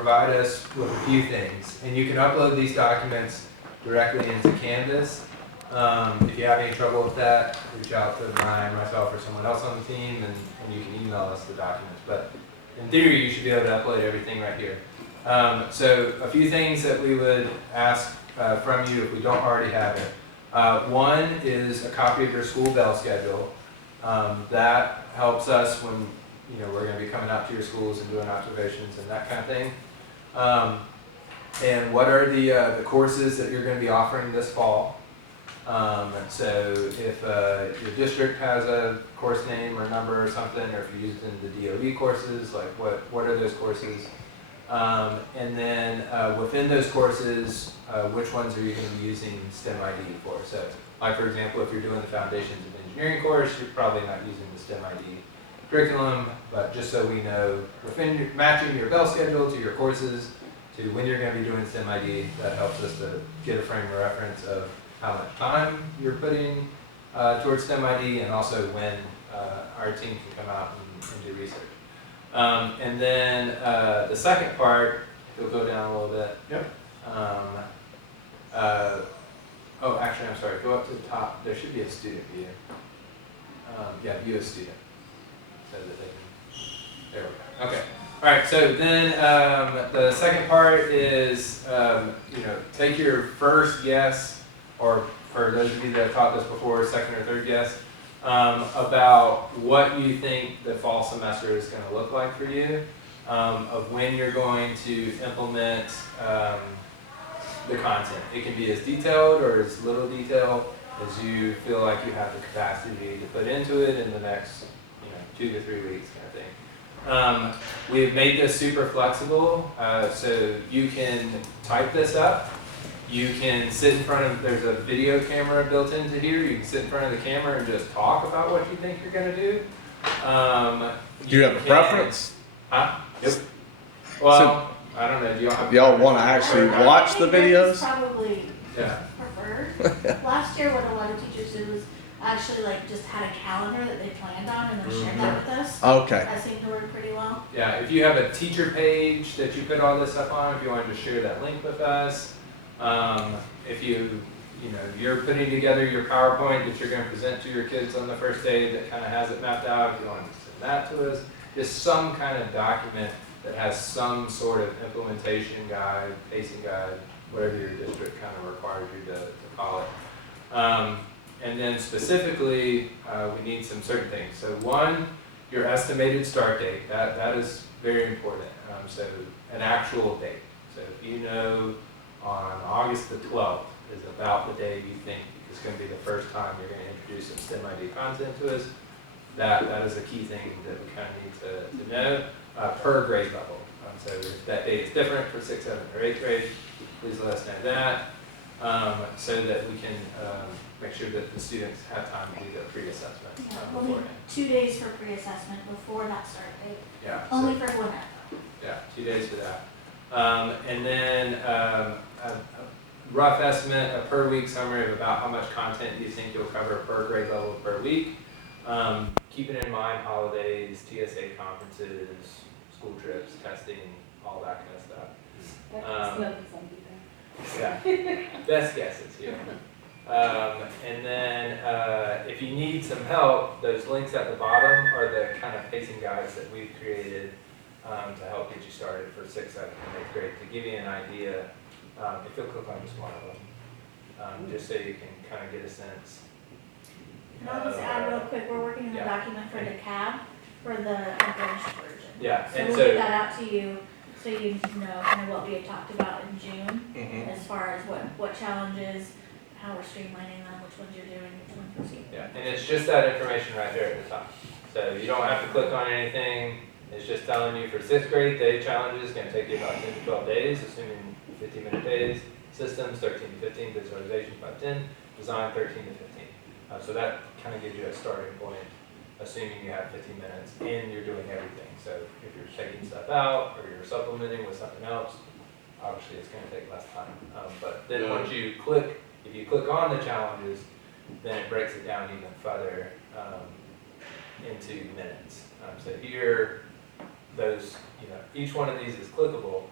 provide us with a few things, and you can upload these documents directly into Canvas. If you have any trouble with that, reach out to Ryan, myself, or someone else on the team, and you can email us the documents. But in theory, you should be able to upload everything right here. So a few things that we would ask from you if we don't already have it. One is a copy of your school bell schedule. That helps us when we're going to be coming out to your schools and doing observations and that kind of thing. And what are the courses that you're going to be offering this fall? So if your district has a course name or number or something, or if you're using the DOE courses, like what are those courses? And then within those courses, which ones are you going to be using STEM ID for? So like for example, if you're doing the Foundations of Engineering course, you're probably not using the STEM ID curriculum, but just so we know, matching your bell schedule to your courses to when you're going to be doing STEM ID, that helps us to get a frame of reference of how much time you're putting towards STEM ID, and also when our team can come out and do research. And then the second part, if you'll go down a little bit. Yep. Oh, actually, I'm sorry. Go up to the top. There should be a student view. Yeah, view a student. So that they can. There we go. Okay. All right. So then the second part is take your first guess, or for those of you that have taught this before, second or third guess, about what you think the fall semester is going to look like for you, of when you're going to implement the content. It can be as detailed or as little detailed as you feel like you have the capacity to put into it in the next 2 to 3 weeks kind of thing. We've made this super flexible, so you can type this up. You can sit in front of, there's a video camera built into here. You can sit in front of the camera and just talk about what you think you're going to do. Do you have a preference? Huh? Yep. Well, I don't know. Do y'all have Y'all want to actually watch the videos? Probably Yeah. preferred. Last year, what a lot of teachers did was actually just had a calendar that they planned on and then shared that with us. Okay. That seemed to work pretty well. Yeah, if you have a teacher page that you put all this stuff on, if you want to just share that link with us. If you're putting together your PowerPoint that you're going to present to your kids on the first day that kind of has it mapped out, if you want to send that to us, just some kind of document that has some sort of implementation guide, pacing guide, whatever your district kind of requires you to call it. And then specifically, we need some certain things. So one, your estimated start date, that is very important. So an actual date. So if you know on August the 12th is about the day you think is going to be the first time you're going to introduce some STEM ID content to us, that is a key thing that we kind of need to know per grade level. So if that date is different for 6th, 7th, or 8th grade, please let us know that so that we can make sure that the students have time to do the pre-assessment We'll need beforehand. 2 days for pre-assessment before that start date. Yeah, Only so, for Gwinnett. yeah, 2 days for that. And then a rough estimate, a per week summary of about how much content you think you'll cover per grade level per week. Keeping in mind holidays, TSA conferences, school trips, testing, all that kind of stuff. Yeah, best guesses here. And then if you need some help, those links at the bottom are the kind of pacing guides that we've created to help get you started for 6th, 7th, and 8th grade. To give you an idea, if you'll click on just one of them, just so you can kind of get a sense. And I'll just add real quick, we're working on a document for the CAB for the unfinished version. Yeah, So and we'll so get that out to you so you know kind of what we had talked about in June as far as what challenges, how we're streamlining them, which ones you're doing, which ones you're seeing. yeah, and it's just that information right there at the top. So you don't have to click on anything. It's just telling you for 6th grade, day challenges is going to take you about 10 to 12 days, assuming 15-minute days. Systems 13 to 15, visualization 5 to 10, design 13 to 15. So that kind of gives you a starting point, assuming you have 15 minutes and you're doing everything. So if you're taking stuff out or you're supplementing with something else, obviously it's going to take less time. But then once you click, if you click on the challenges, then it breaks it down even further into minutes. So here, those, each one of these is clickable.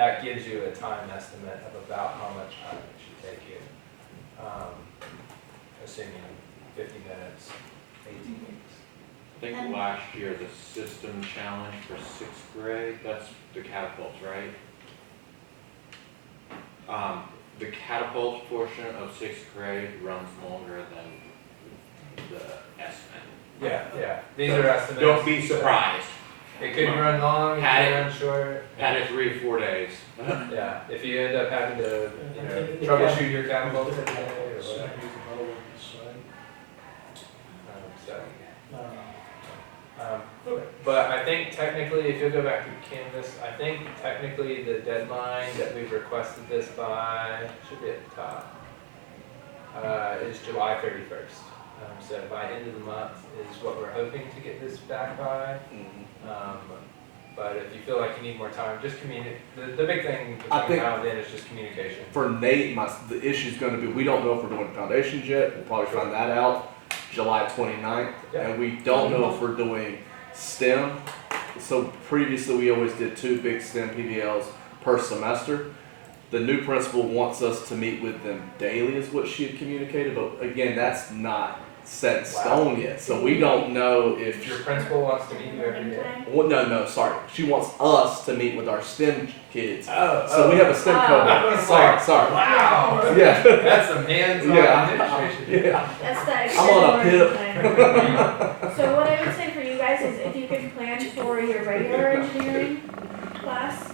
that gives you a time estimate of about how much time it should take you. Assuming 50 minutes, 18 weeks. I think last year, the system challenge for sixth grade, that's the catapults, right? The catapult portion of sixth grade runs longer than the estimate. Yeah, these are estimates. Don't be surprised. It could run long, it Had could it- run short. Had it 3 or 4 days. Yeah, if you end up having to, troubleshoot your catapult for the day or whatever. But I think technically, if you go back to Canvas, I think technically the deadline that we've requested this by, should be at the top, is July 31st. So by end of the month is what we're hoping to get this back by. But if you feel like you need more time, just communicate. The big thing I between think- now and then is just communication. For Nate, the issue's gonna be, we don't know if we're doing foundations yet, we'll probably find that out July 29th. Yeah. And we don't know if we're doing STEM. So previously, we always did 2 big STEM PBLs per semester. The new principal wants us to meet with them daily is what she had communicated, but again, that's not set in stone yet. So we don't know If if, your principal wants to meet you every day. well, no, sorry. She wants us to meet with our STEM kids. Oh, So we have a STEM Oh. cohort. Sorry. Wow. Yeah. That's some hands-on Yeah. administration. Yeah. That's the I'm on a extended pip. learning plan. So what I would say for you guys is if you can plan for your regular engineering class,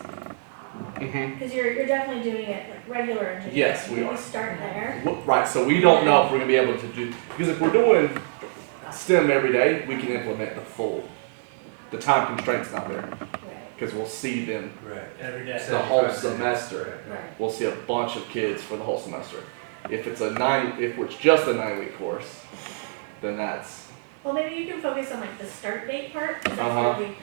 because you're definitely doing it like regular engineering. Yes, we Maybe are. start there. Right, so we don't know if we're gonna be able to do, because if we're doing STEM every day, we can implement the time constraint's not there, Right, because we'll see them Right. Every day. the whole semester. right. We'll see a bunch of kids for the whole semester. If it's just a 9-week course, then that's, Well, maybe you can focus on like the start date part, 'cause that's Uh-huh. really,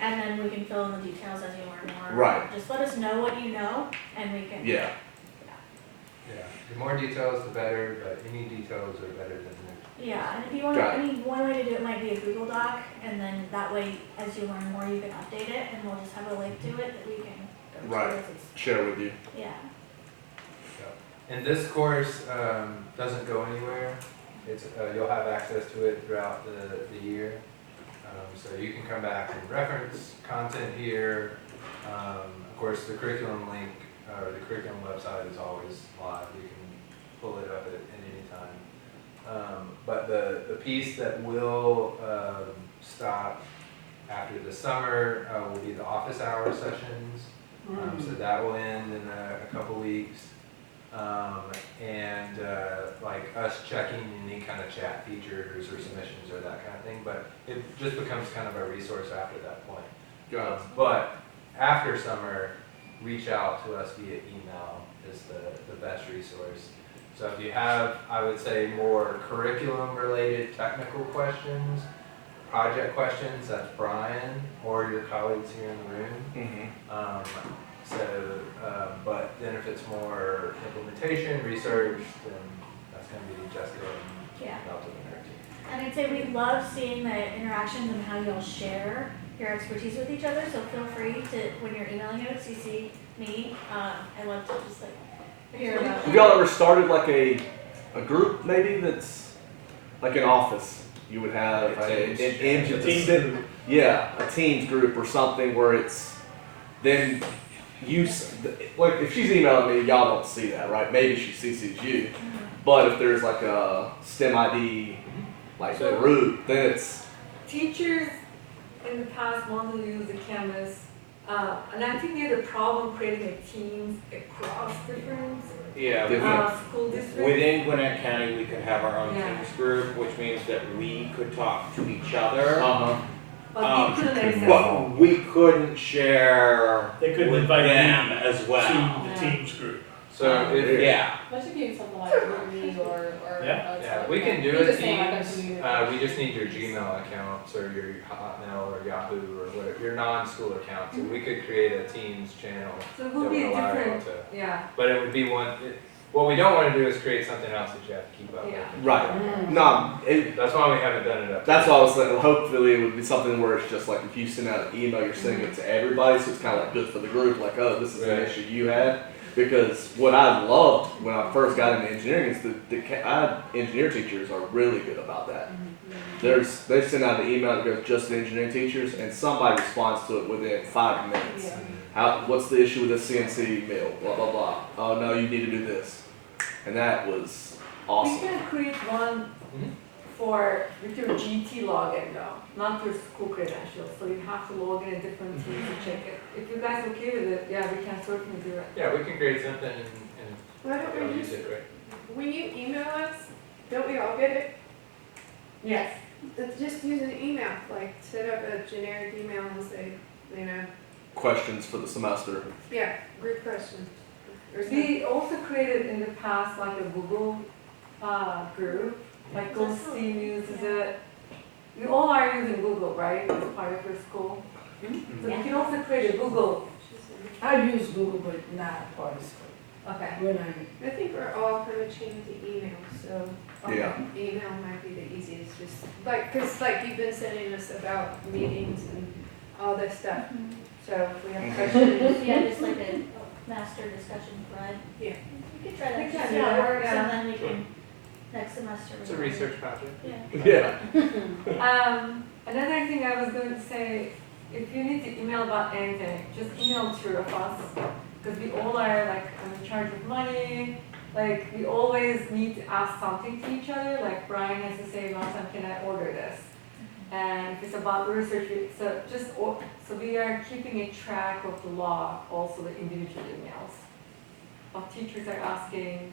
and then we can fill in the details as you learn more. Right. Just let us know what you know, and we can. yeah. Yeah, the more details, the better, but any details are better than Yeah, and if you want, Got it. one way to do it might be a Google Doc, and then that way, as you learn more, you can update it, and we'll just have a link to it that we can go to. Right. as it's- Share with you. Yeah, And this course doesn't go anywhere. It's you'll have access to it throughout the year. So you can come back and reference content here. Of course, the curriculum link or the curriculum website is always live. You can pull it up at any time. But the piece that will stop after the summer will be the office hour sessions. So that will end in a couple weeks. And like us checking any kind of chat features or submissions or that kind of thing, but it just becomes kind of a resource after that point. But after summer, reach out to us via email is the best resource. So if you have, I would say, more curriculum related technical questions, project questions, that's Brian or your colleagues here in the room. But then if it's more implementation, research, then that's gonna be Jessica yeah. and Melton and her team. And I'd say we love seeing the interactions and how y'all share your expertise with each other, so feel free to, when you're emailing it, CC me. I love to just like hear about Have that. y'all ever started like a group maybe that's like an office? You would have Teams. a Teams group. Yeah, a teams group or something where it's then like if she's emailing me, y'all don't see that, right? Maybe she CCs you, but if there's like a STEM ID like So- group, then it's Teachers in the past want to use the Canvas, and I think they had a problem creating a teams across different Yeah, Different. school districts. within Gwinnett County, we could have our own Yeah. Teams group, which means that we could talk to each other. But you couldn't access. But we couldn't share They couldn't with invite them me as well. to the Teams group. So if, Yeah, That should be something like Ruby or. Yeah. yeah, we can do You it just say like a Teams, community. we just need your Gmail accounts or your Hotmail or Yahoo or whatever, your non-school accounts, and we could create a Teams channel So it that would would be a allow you different, to, yeah. but it would be What we don't wanna do is create something else that you have to keep up with. Yeah. Right. No, That's why we haven't done it up. that's what I was saying. Hopefully, it would be something where it's just like if you send out an email, you're sending it to everybody, so it's kind of like good for the group. Like, oh, this is an Right. issue you had. Because what I loved when I first got into engineering is engineer teachers are really good about that. They send out an email that goes just to engineering teachers, and somebody responds to it within 5 minutes. What's the issue with the CNC mill? Blah blah blah. Oh no, you need to do this, and that was We awesome. can create one Mhm. for, with your GT login though, not your school credentials, so you have to log in a different team to check it. If you guys okay with it, yeah, we can certainly do it. Yeah, we can create something and Why don't we'll we use just, it, right? when you email us, don't we all get it? Yes. Just use an email, like set up a generic email and say, you know, Questions for the semester. yeah, group question. Or something. We also created in the past like a Google group, like Ghost Team uses it. We all are using Google, right, as part of your school? So you can also create a Google. I use Google, but not part of school. Okay. When I I think we're all kind of changed to email, so Yeah. email might be the easiest, just like, cause like you've been sending us about meetings and all this stuff, so if we have questions. Yeah, just like a master discussion thread. Yeah. We could try that, We can just do see how that, it works, yeah. and then we can, next semester. It's a we can- research project. Yeah. Yeah. Another thing I was going to say, if you need to email about anything, just email two of us. Because we all are like, I'm in charge of money, like we always need to ask something to each other, like Brian has to say, last time, can I order this? And if it's about research, so we are keeping a track of the law, also the individual emails. What teachers are asking,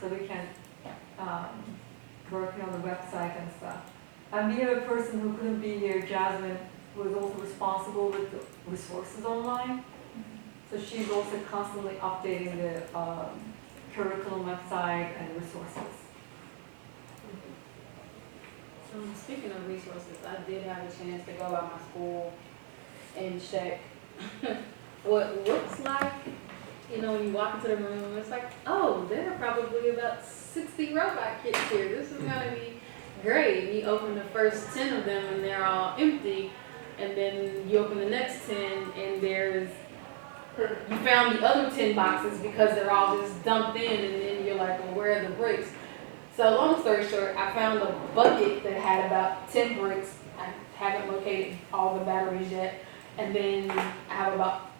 so we can, working on the website and stuff. And we have a person who couldn't be here, Jasmine, who is also responsible with the resources online. So she's also constantly updating the curriculum website and resources. So speaking of resources, I did have a chance to go out my school and check what looks like, you know, when you walk into the room, it's like, oh, there are probably about 60 robot kits here. This is gonna be great. And you open the first 10 of them and they're all empty. And then you open the next 10 and you found the other 10 boxes because they're all just dumped in, and then you're like, well, where are the bricks? So long story short, I found a bucket that had about 10 bricks. I haven't located all the batteries yet. And then I have about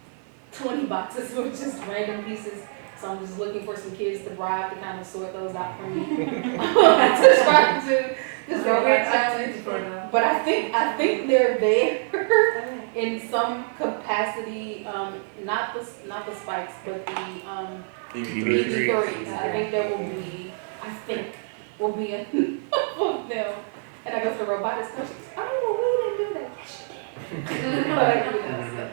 20 boxes with just random pieces. So I'm just looking for some kids to bribe to kind of sort those out for me. To try to just So go we're back excited to for them. But I think they're there in some capacity, not the spikes, but the EV3s. I think there will be enough of them. And I go to the robotics coach, oh, we didn't do that. Yes, you did. Like, you know,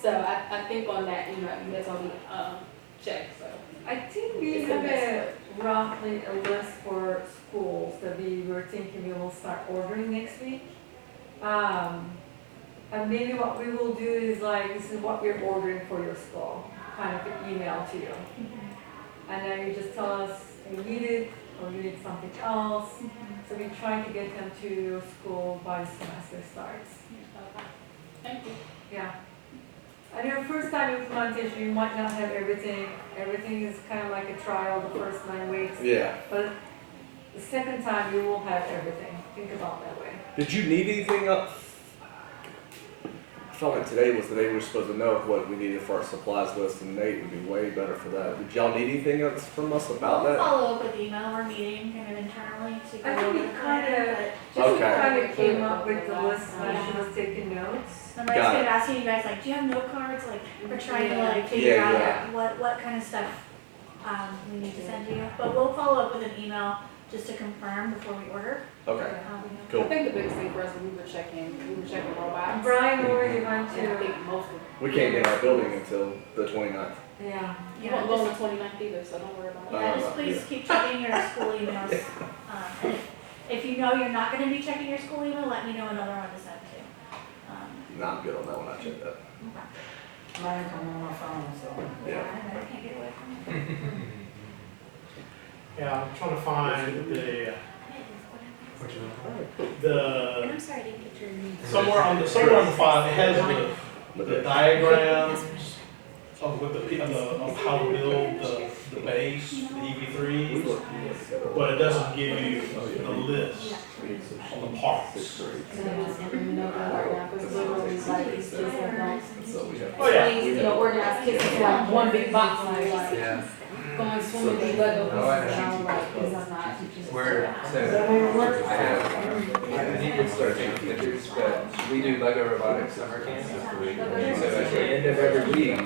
so I think on that, you guys on the check, so. I think we It's a have mess. roughly a list for schools that we were thinking we will start ordering next week. And maybe what we will do is like, this is what we're ordering for your school, kind of an email to you. And then you just tell us you need it or you need something else. So we try to get them to your school by the semester starts. Thank you. Yeah. And your first time implementation, you might not have everything. Everything is kind of like a trial the first 9 weeks. Yeah. But the second time, you will have everything. Think about that way. Did you need anything up? I felt like today was the day we were supposed to know what we needed for our supplies list, and Nate would be way better for that. Did y'all need anything else from us about We'll that? follow up with email or meeting kind of internally to go I think over we the kind plan, of, but just Okay. kind of came up with the list when she Yeah. was taking notes. remember I Got started it. asking you guys, like, do you have note cards? Like, we're trying to Yeah. like figure Yeah, out yeah. what kind of stuff we need to send you. But we'll follow up with an email just to confirm before we order. Okay. Um, I Cool. think the biggest thing for us, we were checking robots. Brian already went And I to, think most of We can't get our building until the 29th. yeah. You Yeah, won't go on just, the 29th either, so don't worry about it. yeah, just please keep checking your school emails. And if you know you're not gonna be checking your school email, let me know another one to send to. Nah, I'm good on that one. I checked that. mine come on my phone, so. Yeah. I can't get away from it. Yeah, I'm trying to find the, And I'm sorry I didn't get your name. somewhere on the file, it has the diagrams of what of how to build the base, the EV3, but it doesn't give you the list on the parts. Oh, yeah. You know, organize kids into like one big box, like Yeah. going swimming with Lego pieces, Oh, I know. and I'm like, this is not. We're, so, I need to start taking pictures, but we do Lego robotics summer camp. So at the end of every week,